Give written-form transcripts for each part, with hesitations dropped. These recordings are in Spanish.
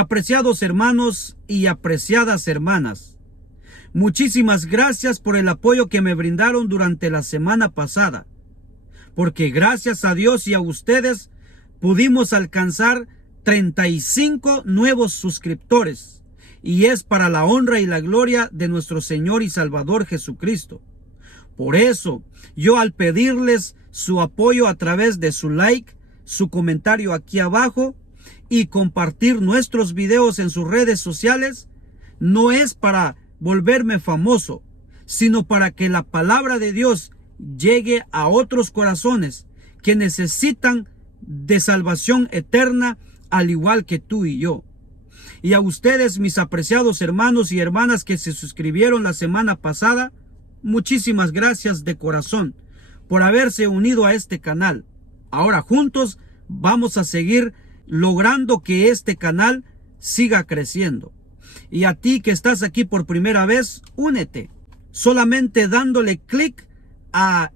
Apreciados hermanos y apreciadas hermanas, muchísimas gracias por el apoyo que me brindaron durante la semana pasada, porque gracias a Dios y a ustedes pudimos alcanzar 35 nuevos suscriptores, y es para la honra y la gloria de nuestro Señor y Salvador Jesucristo. Por eso, yo al pedirles su apoyo a través de su like, su comentario aquí abajo y compartir nuestros videos en sus redes sociales, no es para volverme famoso, sino para que la palabra de Dios llegue a otros corazones que necesitan de salvación eterna, al igual que tú y yo. Y a ustedes, mis apreciados hermanos y hermanas que se suscribieron la semana pasada, muchísimas gracias de corazón por haberse unido a este canal. Ahora juntos vamos a seguir logrando que este canal siga creciendo. Y a ti que estás aquí por primera vez, únete, solamente dándole clic a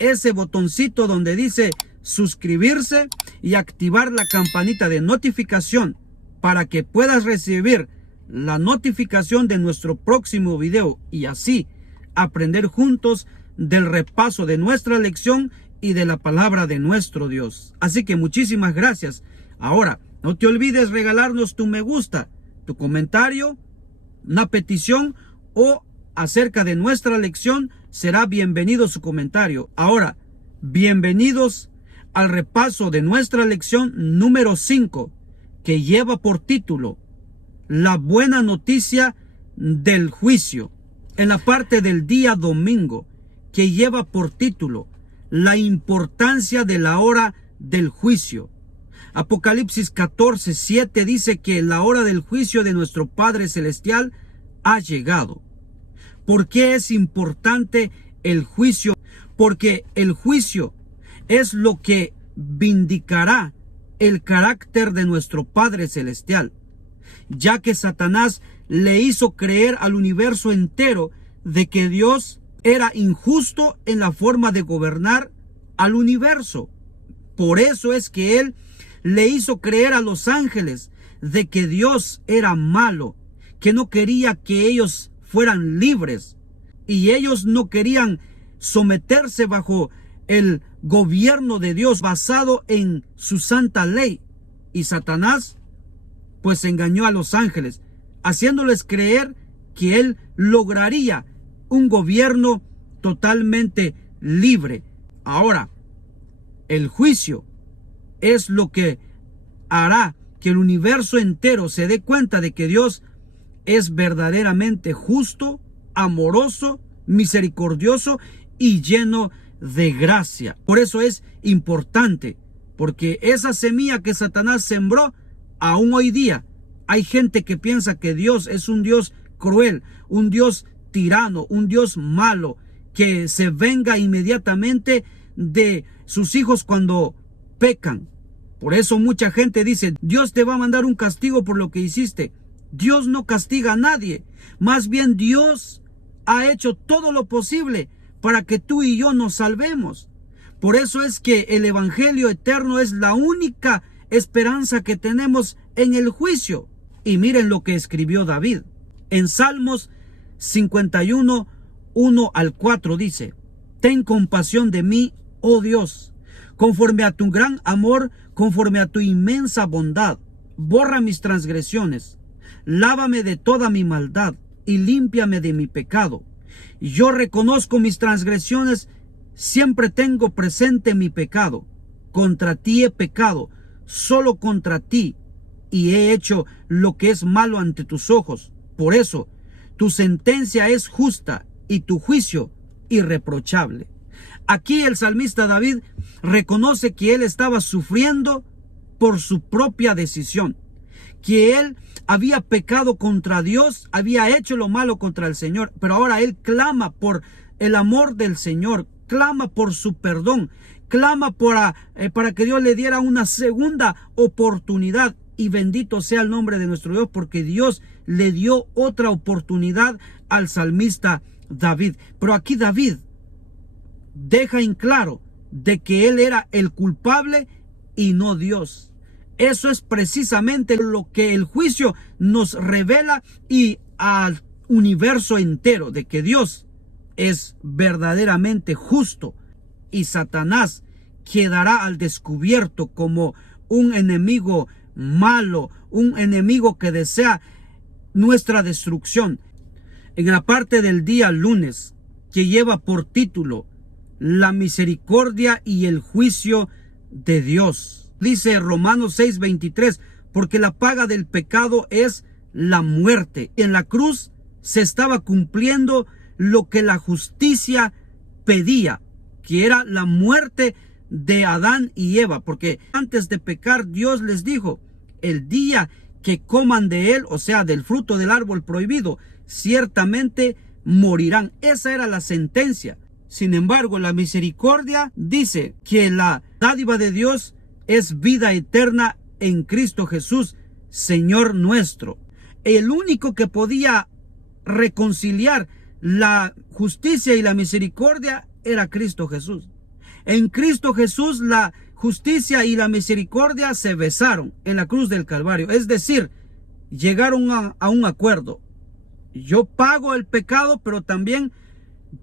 ese botoncito donde dice suscribirse y activar la campanita de notificación para que puedas recibir la notificación de nuestro próximo video y así aprender juntos del repaso de nuestra lección y de la palabra de nuestro Dios. Así que muchísimas gracias. Ahora, no te olvides regalarnos tu me gusta, tu comentario, una petición o acerca de nuestra lección, será bienvenido su comentario. Ahora, bienvenidos al repaso de nuestra lección número 5, que lleva por título La buena noticia del juicio, en la parte del día domingo, que lleva por título La importancia de la hora del juicio. Apocalipsis 14:7 dice que la hora del juicio de nuestro Padre Celestial ha llegado. ¿Por qué es importante el juicio? Porque el juicio es lo que vindicará el carácter de nuestro Padre Celestial, ya que Satanás le hizo creer al universo entero de que Dios era injusto en la forma de gobernar al universo. Por eso es que él le hizo creer a los ángeles de que Dios era malo, que no quería que ellos fueran libres y ellos no querían someterse bajo el gobierno de Dios basado en su santa ley. Y Satanás pues engañó a los ángeles, haciéndoles creer que él lograría un gobierno totalmente libre. Ahora, el juicio es lo que hará que el universo entero se dé cuenta de que Dios es verdaderamente justo, amoroso, misericordioso y lleno de gracia. Por eso es importante, porque esa semilla que Satanás sembró, aún hoy día hay gente que piensa que Dios es un Dios cruel, un Dios tirano, un Dios malo, que se venga inmediatamente de sus hijos cuando pecan. Por eso mucha gente dice, Dios te va a mandar un castigo por lo que hiciste. Dios no castiga a nadie. Más bien Dios ha hecho todo lo posible para que tú y yo nos salvemos. Por eso es que el evangelio eterno es la única esperanza que tenemos en el juicio. Y miren lo que escribió David. En Salmos 51, 1 al 4 dice: Ten compasión de mí, oh Dios, conforme a tu gran amor, conforme a tu inmensa bondad. Borra mis transgresiones, lávame de toda mi maldad y límpiame de mi pecado. Yo reconozco mis transgresiones, siempre tengo presente mi pecado. Contra ti he pecado, solo contra ti, y he hecho lo que es malo ante tus ojos. Por eso, tu sentencia es justa y tu juicio irreprochable. Aquí el salmista David reconoce que él estaba sufriendo por su propia decisión, que él había pecado contra Dios, había hecho lo malo contra el Señor, pero ahora él clama por el amor del Señor, clama por su perdón, clama para que Dios le diera una segunda oportunidad. Y bendito sea el nombre de nuestro Dios, porque Dios le dio otra oportunidad al salmista David. Pero aquí David deja en claro de que él era el culpable y no Dios. Eso es precisamente lo que el juicio nos revela y al universo entero, de que Dios es verdaderamente justo y Satanás quedará al descubierto como un enemigo malo, un enemigo que desea nuestra destrucción. En la parte del día lunes, que lleva por título la misericordia y el juicio de Dios, dice Romanos 6:23, porque la paga del pecado es la muerte. En la cruz se estaba cumpliendo lo que la justicia pedía, que era la muerte de Adán y Eva, porque antes de pecar Dios les dijo: el día que coman de él, o sea, del fruto del árbol prohibido, ciertamente morirán. Esa era la sentencia. Sin embargo, la misericordia dice que la dádiva de Dios es vida eterna en Cristo Jesús, Señor nuestro. El único que podía reconciliar la justicia y la misericordia era Cristo Jesús. En Cristo Jesús la justicia y la misericordia se besaron en la cruz del Calvario. Es decir, llegaron a un acuerdo. Yo pago el pecado, pero también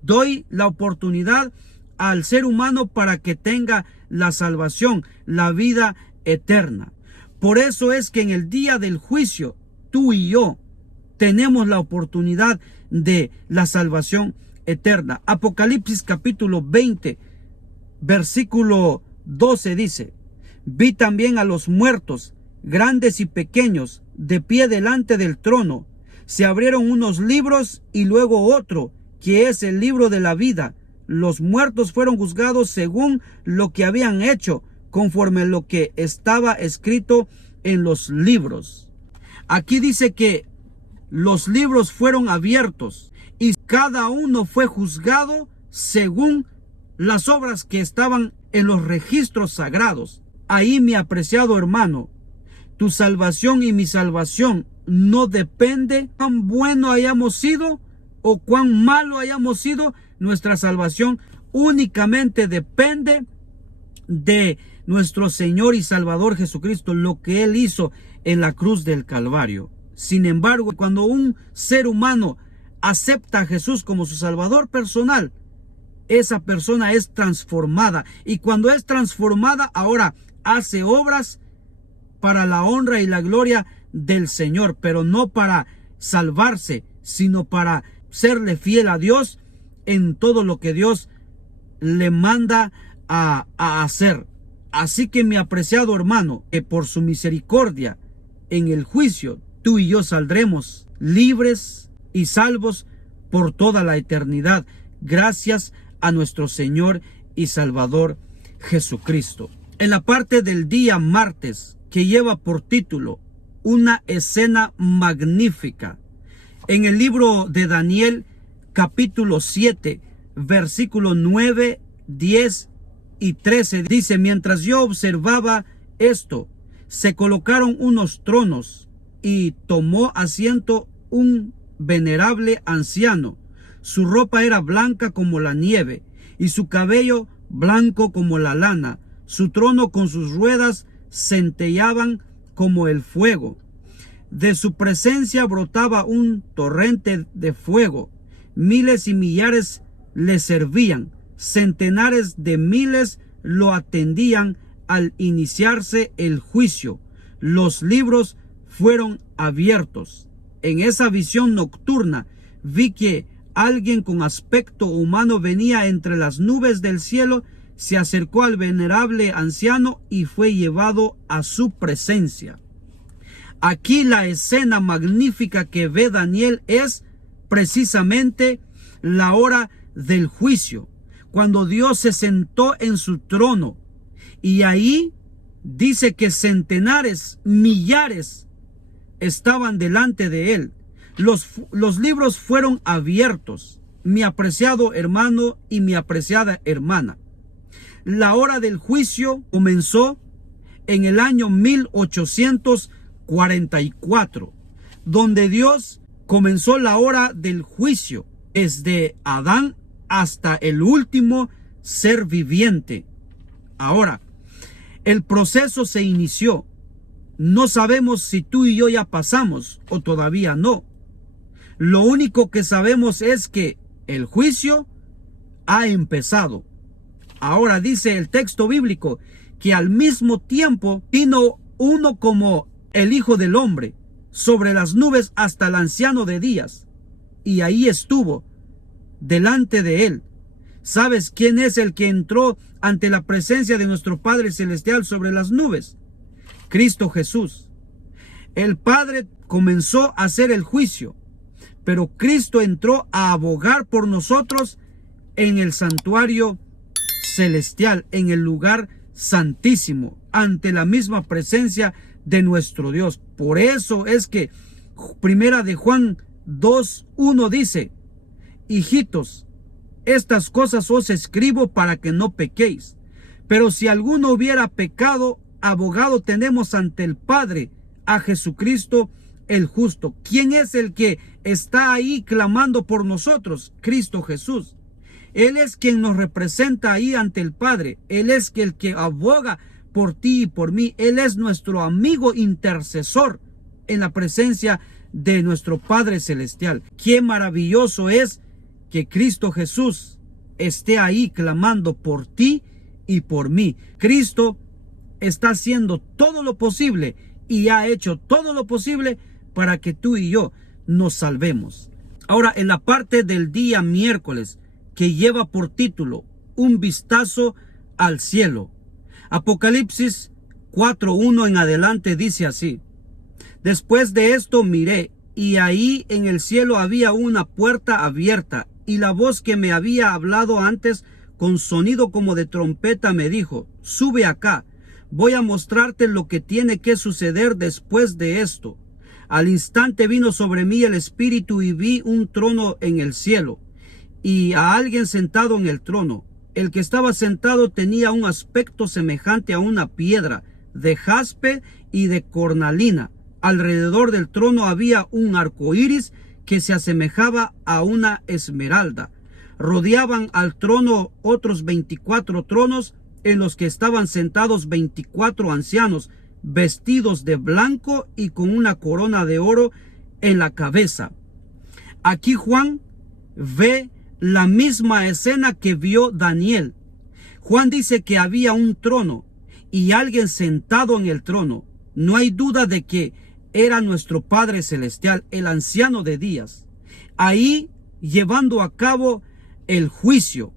doy la oportunidad al ser humano para que tenga la salvación, la vida eterna. Por eso es que en el día del juicio, tú y yo tenemos la oportunidad de la salvación eterna. Apocalipsis capítulo 20, versículo 12 dice: vi también a los muertos, grandes y pequeños, de pie delante del trono. Se abrieron unos libros y luego otro, que es el libro de la vida. Los muertos fueron juzgados según lo que habían hecho, conforme a lo que estaba escrito en los libros. Aquí dice que los libros fueron abiertos y cada uno fue juzgado según las obras que estaban en los registros sagrados. Ahí, mi apreciado hermano, tu salvación y mi salvación no depende cuán bueno hayamos sido o cuán malo hayamos sido. Nuestra salvación únicamente depende de nuestro Señor y Salvador Jesucristo, lo que Él hizo en la cruz del Calvario. Sin embargo, cuando un ser humano acepta a Jesús como su Salvador personal, esa persona es transformada. Y cuando es transformada, ahora hace obras para la honra y la gloria del Señor, pero no para salvarse, sino para serle fiel a Dios en todo lo que Dios le manda a hacer. Así que, mi apreciado hermano, que por su misericordia en el juicio tú y yo saldremos libres y salvos por toda la eternidad, gracias a nuestro Señor y Salvador Jesucristo. En la parte del día martes, que lleva por título una escena magnífica, en el libro de Daniel capítulo 7, versículo 9, 10 y 13, dice: mientras yo observaba esto, se colocaron unos tronos y tomó asiento un venerable anciano. Su ropa era blanca como la nieve y su cabello blanco como la lana. Su trono con sus ruedas centelleaban como el fuego. De su presencia brotaba un torrente de fuego. Miles y millares le servían. Centenares de miles lo atendían al iniciarse el juicio. Los libros fueron abiertos. En esa visión nocturna vi que alguien con aspecto humano venía entre las nubes del cielo, se acercó al venerable anciano y fue llevado a su presencia. Aquí la escena magnífica que ve Daniel es precisamente la hora del juicio, cuando Dios se sentó en su trono, y ahí dice que centenares, millares estaban delante de él. Los libros fueron abiertos, mi apreciado hermano y mi apreciada hermana. La hora del juicio comenzó en el año 1844, donde Dios comenzó la hora del juicio, desde Adán hasta el último ser viviente. Ahora, el proceso se inició No sabemos si tú y yo ya pasamos o todavía no. Lo único que sabemos es que el juicio ha empezado. Ahora dice el texto bíblico que al mismo tiempo vino uno como el Hijo del Hombre sobre las nubes hasta el anciano de días, y ahí estuvo delante de él. ¿Sabes quién es el que entró ante la presencia de nuestro Padre Celestial sobre las nubes? Cristo Jesús. El Padre comenzó a hacer el juicio, pero Cristo entró a abogar por nosotros en el santuario celestial, en el lugar santísimo, ante la misma presencia de nuestro Dios. Por eso es que Primera de Juan 2:1 dice: hijitos, estas cosas os escribo para que no pequéis. Pero si alguno hubiera pecado, abogado tenemos ante el Padre, a Jesucristo el justo. ¿Quién es el que está ahí clamando por nosotros? Cristo Jesús. Él es quien nos representa ahí ante el Padre. Él es el que aboga por ti y por mí. Él es nuestro amigo intercesor en la presencia de nuestro Padre Celestial. Qué maravilloso es que Cristo Jesús esté ahí clamando por ti y por mí. Cristo está haciendo todo lo posible y ha hecho todo lo posible para que tú y yo nos salvemos. Ahora, en la parte del día miércoles, que lleva por título Un vistazo al cielo, Apocalipsis 4:1 en adelante dice así: después de esto miré, y ahí en el cielo había una puerta abierta, y la voz que me había hablado antes con sonido como de trompeta me dijo: sube acá, voy a mostrarte lo que tiene que suceder después de esto. Al instante vino sobre mí el Espíritu y vi un trono en el cielo y a alguien sentado en el trono. El que estaba sentado tenía un aspecto semejante a una piedra de jaspe y de cornalina. Alrededor del trono había un arco iris que se asemejaba a una esmeralda. Rodeaban al trono otros 24 tronos, en los que estaban sentados 24 ancianos, vestidos de blanco y con una corona de oro en la cabeza. Aquí Juan ve la misma escena que vio Daniel. Juan dice que había un trono y alguien sentado en el trono. No hay duda de que era nuestro Padre Celestial, el anciano de días, ahí llevando a cabo el juicio.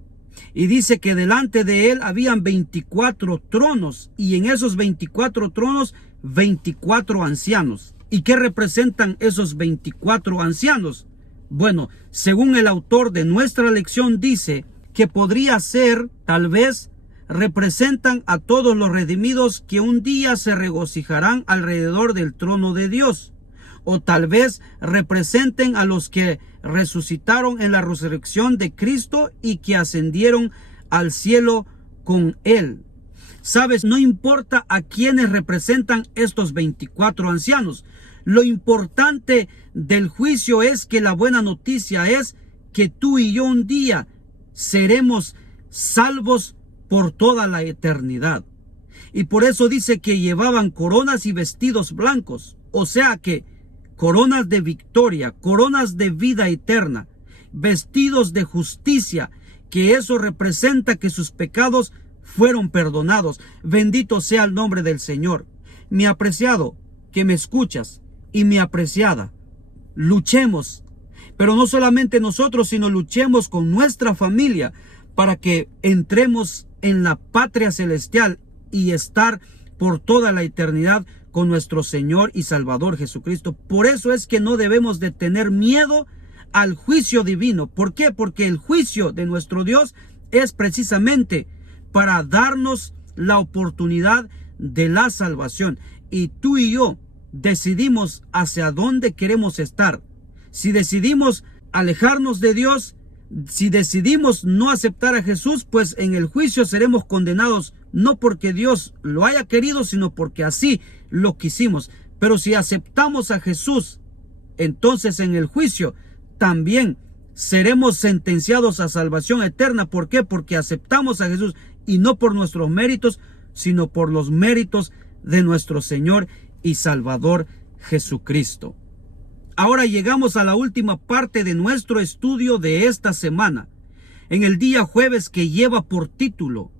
Y dice que delante de él habían 24 tronos, y en esos 24 tronos 24 ancianos. ¿Y qué representan esos 24 ancianos? Bueno, según el autor de nuestra lección, dice que podría ser, tal vez, representan a todos los redimidos que un día se regocijarán alrededor del trono de Dios. O tal vez representen a los que resucitaron en la resurrección de Cristo y que ascendieron al cielo con Él. Sabes, no importa a quiénes representan estos 24 ancianos. Lo importante del juicio es que la buena noticia es que tú y yo un día seremos salvos por toda la eternidad. Y por eso dice que llevaban coronas y vestidos blancos. O sea que coronas de victoria, coronas de vida eterna, vestidos de justicia, que eso representa que sus pecados fueron perdonados. Bendito sea el nombre del Señor. Mi apreciado, que me escuchas, y mi apreciada, luchemos, pero no solamente nosotros, sino luchemos con nuestra familia para que entremos en la patria celestial y estar por toda la eternidad con nuestro Señor y Salvador Jesucristo. Por eso es que no debemos de tener miedo al juicio divino. ¿Por qué? Porque el juicio de nuestro Dios es precisamente para darnos la oportunidad de la salvación. Y tú y yo decidimos hacia dónde queremos estar. Si decidimos alejarnos de Dios, si decidimos no aceptar a Jesús, pues en el juicio seremos condenados, no porque Dios lo haya querido, sino porque así lo quisimos. Pero si aceptamos a Jesús, entonces en el juicio también seremos sentenciados a salvación eterna. ¿Por qué? Porque aceptamos a Jesús, y no por nuestros méritos, sino por los méritos de nuestro Señor y Salvador Jesucristo. Ahora llegamos a la última parte de nuestro estudio de esta semana, en el día jueves, que lleva por título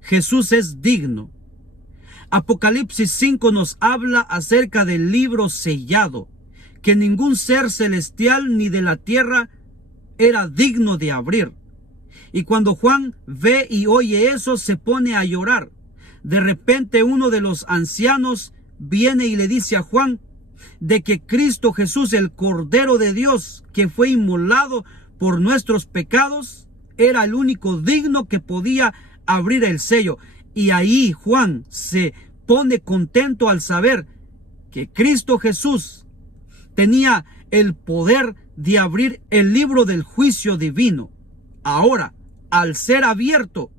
Jesús es digno. Apocalipsis 5 nos habla acerca del libro sellado, que ningún ser celestial ni de la tierra era digno de abrir. Y cuando Juan ve y oye eso, se pone a llorar. De repente uno de los ancianos viene y le dice a Juan de que Cristo Jesús, el Cordero de Dios, que fue inmolado por nuestros pecados, era el único digno que podía abrir el sello. Y ahí Juan se pone contento al saber que Cristo Jesús tenía el poder de abrir el libro del juicio divino. Ahora, al ser abierto,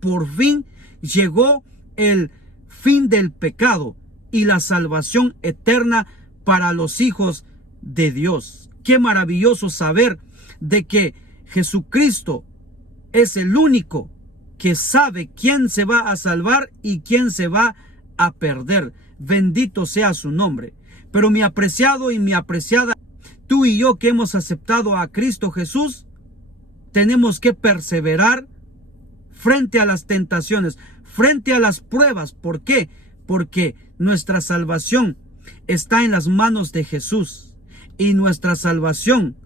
por fin llegó el fin del pecado y la salvación eterna para los hijos de Dios. Qué maravilloso saber de que Jesucristo es el único que sabe quién se va a salvar y quién se va a perder. Bendito sea su nombre. Pero mi apreciado y mi apreciada, tú y yo que hemos aceptado a Cristo Jesús, tenemos que perseverar frente a las tentaciones, frente a las pruebas. ¿Por qué? Porque nuestra salvación está en las manos de Jesús y nuestra salvación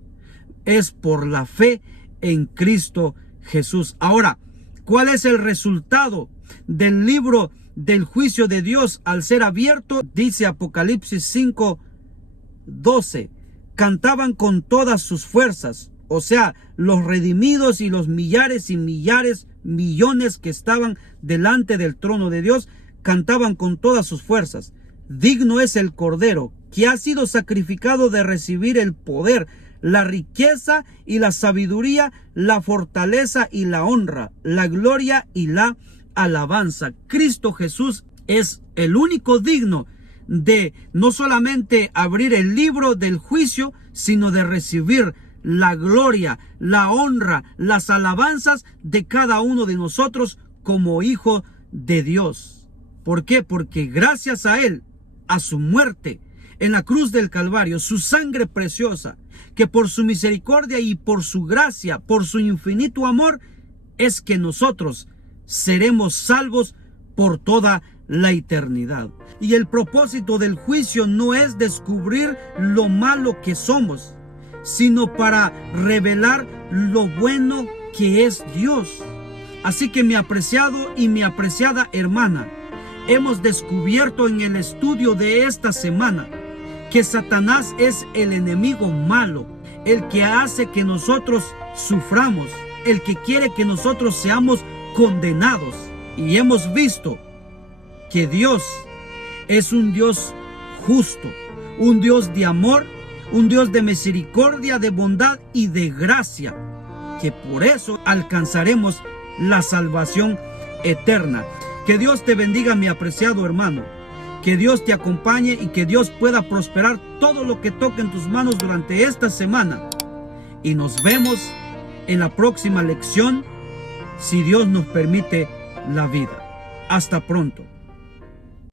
es por la fe en Cristo Jesús. Ahora, ¿cuál es el resultado del libro del juicio de Dios al ser abierto? Dice Apocalipsis 5:12, cantaban con todas sus fuerzas. O sea, los redimidos y los millares y millares, millones que estaban delante del trono de Dios, cantaban con todas sus fuerzas. Digno es el Cordero, que ha sido sacrificado, de recibir el poder, la riqueza y la sabiduría, la fortaleza y la honra, la gloria y la alabanza. Cristo Jesús es el único digno de no solamente abrir el libro del juicio, sino de recibir la gloria, la honra, las alabanzas de cada uno de nosotros como hijo de Dios. ¿Por qué? Porque gracias a Él, a su muerte en la cruz del Calvario, su sangre preciosa, que por su misericordia y por su gracia, por su infinito amor, es que nosotros seremos salvos por toda la eternidad. Y el propósito del juicio no es descubrir lo malo que somos, sino para revelar lo bueno que es Dios. Así que mi apreciado y mi apreciada hermana, hemos descubierto en el estudio de esta semana que Satanás es el enemigo malo, el que hace que nosotros suframos, el que quiere que nosotros seamos condenados. Y hemos visto que Dios es un Dios justo, un Dios de amor, un Dios de misericordia, de bondad y de gracia, que por eso alcanzaremos la salvación eterna. Que Dios te bendiga, mi apreciado hermano. Que Dios te acompañe y que Dios pueda prosperar todo lo que toque en tus manos durante esta semana. Y nos vemos en la próxima lección, si Dios nos permite la vida. Hasta pronto.